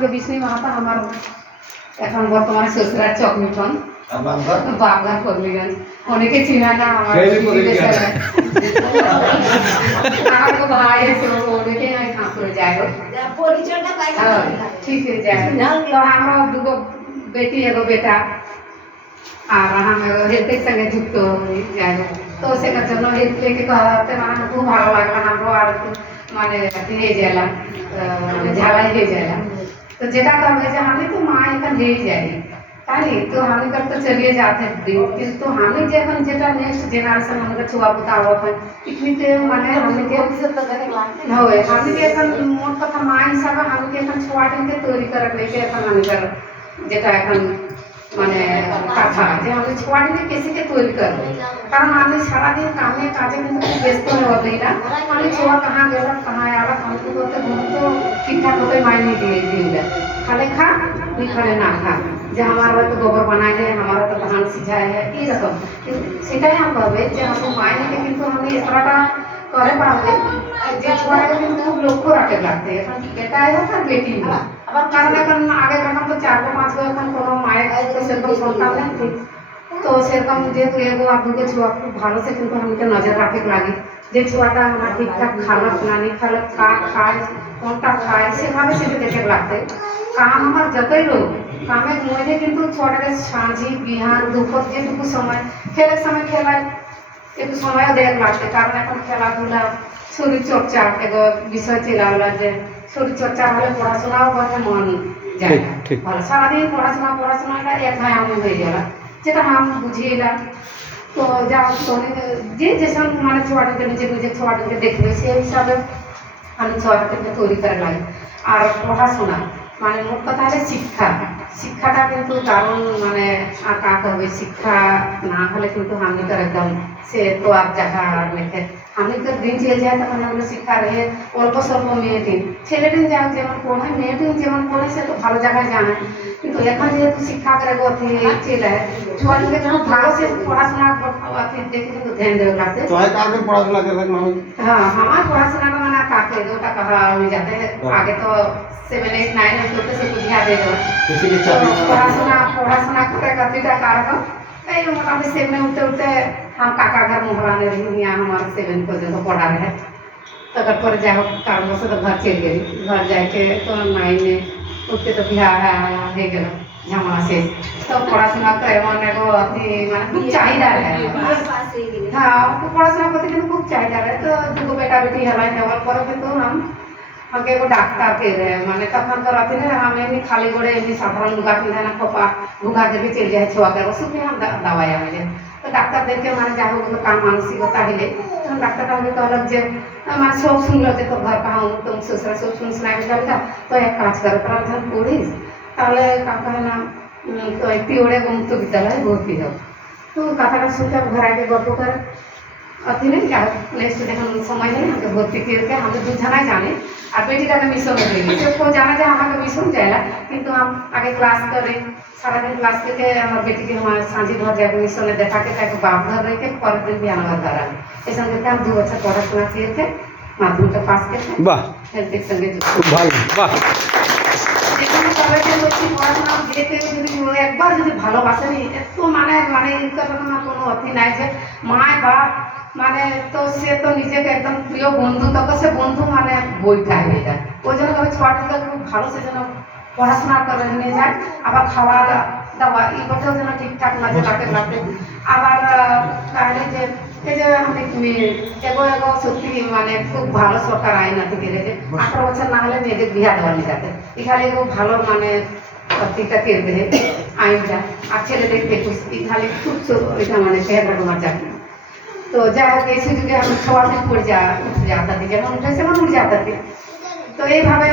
আমাকে বিষ্ণু মাহাতো আমার এখন বর্তমানে শ্বশুরার চকমিটন বাবগান পল্লীগঞ্জ অনেকে চিনা না আমার ভাই আছে অনেকে আমি কাঁকুড়ে যাই হোক ঠিক আছে তো আমরা দুটো बेटी एगो बेटा और हम एगो हेल्थ संगे जुक्त जाए तो से जन हेल्थ लेके कहते माने खूब भालो लागला हमरो और माने अथी हे जाला झाला हे जाला तो जेटा कहबे जे हमें तो मां एखन ले जाई ताली तो हम कर तो चलिए जाते दिन किंतु हमें जे हम जेटा नेक्स्ट जनरेशन हम के छुआ पुता आवत है इतनी ते माने हमें के तो करे लागते होय हमें के एखन मोट कथा मां हिसाब हम के एखन छुआ दिन के तैयारी करक लेके एखन हम कर যেটা এখন মানে কথা যে আমি ছোয়াটিকে কেসিকে তৈরি করবো কারণ আমি সারাদিন কামে কাজে কিন্তু খুব ব্যস্ত হয়ে দিই না আমি ছোয়া কাহা গেলাম কাহা আবার কামতে করতে ঘুম তো ঠিকঠাক মতো মাইনে দিয়ে দিলে খালে খা নি খালে না খা যে আমার হয়তো গোবর বানাই है हमारा तो धान सिझाए है এইরকম সেটাই আমি ভাবে যে আমি মাইনেকে কিন্তু আমি এতটা করে পারবে যে ছোয়াটাকে কিন্তু খুব লক্ষ্য রাখতে লাগতে এখন বেটাই হোক আর বেটি হোক আবার কারণ এখন আগে যখন তো 4-5 এখন কোনো মায়ের সেরকম সন্তান নেই তো সেরকম যেহেতু এগো আব্বুকে ছোয়া খুব ভালো সে কিন্তু আমাকে নজর রাখতে লাগে যে ছোয়াটা আমার ঠিকঠাক খারাপ না নি খারাপ খায় কোনটা খায় সেভাবে সেটা দেখে লাগতে কাম আমার যতই রোগ কামের মধ্যে কিন্তু ছোয়াটাকে সাঁঝি বিহান দুপুর যেটুকু সময় খেলার সময় খেলায় একটু সময়ও দেখ লাগতে কারণ এখন খেলাধুলা শরীর চর্চা এগো বিষয় চিলাওলা যে শরীর চর্চা হলে পড়াশোনাও করে মন যায় ভালো সারাদিন পড়াশোনাটা এক ভাই আমি হয়ে গেল যেটা আমি বুঝিয়েলাম তো যা যে যেসব মানে ছোয়াটাকে নিজে ছোয়াটাকে দেখবে সেই হিসাবে আমি ছোয়াটাকে তৈরি করে লাগে আর পড়াশোনা মানে মোট কথা হলে শিক্ষাটা কিন্তু দারুণ মানে আঁকা হবে শিক্ষা না হলে কিন্তু আমি তো একদম সে তো আর জায়গা লেখে আমি তো দিন চলে যায় তখন আমরা শিক্ষা রয়ে অল্প স্বল্প মেয়েটিন ছেলেটিন যা যেমন পড়ে মেয়েটিন যেমন পড়ে সে তো ভালো জায়গায় জানে কিন্তু এখন যেহেতু শিক্ষা করে গতি চলে ছোয়াটিকে যখন ভালো সে পড়াশোনা দেখে কিন্তু ধ্যান দেওয়া লাগছে হ্যাঁ আমার পড়াশোনাটা মানে কাকে ওটা কहा जाते हैं आगे तो 7, 8, 9 में तो से बुझा दे दो पढ़ाशोना करते कारक এই মোটামুটি 7 में उठते हम काका घर मोहराने रही यहाँ हमारे 7 पर्यंत पढ़ा रहे तक पर जा कारण से तो घर चल गई घर जाके तो 9 में उठते तो बिहार हो गया झमाना से तो पढ़ाशोना करे मन को अति माने खूब चाहिदा है हाँ पढ़ाशोना करते কিন্তু खूब चाहिदा है तो दुगो बेटा बेटी हलाई देवल पर কিন্তু हम आगे वो डॉक्टर के रहे माने तखन करते ना हम एमनी खाली गोड़े एमनी साधारण लुगा पिंधा ना खोपा भुगा के भी चल जाए छुआ के उसके हम दवाई आवे तो डॉक्टर देख के माने जाहो तो काम मानसिकता हिले तो डॉक्टर का भी कहलक जे माने सब सुन लो जे तो घर का हम तुम ससुर सब सुन सुना के चलता तो एक काज कर तरह धन पुलिस তাহলে কাকা না তো একটি ওড়ে মুক্ত বিদ্যালয়ে ভর্তি হোক তো কাকাটা শুনতে ঘর আগে গল্প করে अथी नहीं क्या नेक्स्ट देखो समय नहीं हमके भर्ती करके हम तो दूसरा जाने और बेटी का मिशन देंगे सबको जाना जाए हमारे मिशन जाएगा किंतु हम आगे क्लास करें सारा दिन क्लास करके हमारे बेटी के हमारे सांझी घर जाके मिशन देखा के बाप घर रह के पर दिन भी आना करा ऐसा करके हम 2 बच्चा पढ़ाशोना करके माध्यमिक पास करके वाह हेल्थ संगे ভালো বাহ যেখানে সবাইকে বলছি পড়াশোনা দেখে যদি একবার যদি ভালোবাসেনি এত মানে কোনো অর্থই নাই যে মা বাপ মানে তো সে তো নিজেকে একদম প্রিয় বন্ধু তখন সে বন্ধু মানে বইটা হয়ে যায় ওই জন্য তবে ছোয়াটিকে খুব ভালো সে যেন পড়াশোনা করে নিয়ে যায় আবার খাওয়া দাওয়া এই কথাও যেন ঠিকঠাক মাঝে রাখতে আবার তাহলে যে এই যে আমি এগো সত্যি মানে খুব ভালো সরকার আইন আছে গেলেছে 18 বছর না হলে মেয়েদের বিয়া দেওয়া নিয়ে যাতে এখানে এগো ভালো মানে প্রত্যেকটা কেন্দ্রে আইনটা আর ছেলেদের 21 এখানে খুব এটা মানে পেয়ারা তোমার যাবে तो যাই হোক এই সুযোগে আমি খাওয়াতে পড়ে যাতা দিই যেমন উঠেছে যেমন উঠে যাতা দিই তো এইভাবে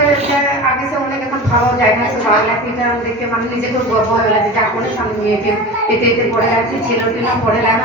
আগে সে অনেক এখন ভালো জায়গা আছে ভালো লাগছে দেখে মানে নিজেকে গর্ব হয়ে গেছে যা করে আমি মেয়েকে এতে পড়ে যাচ্ছি ছেলেটিও পড়ে লাগে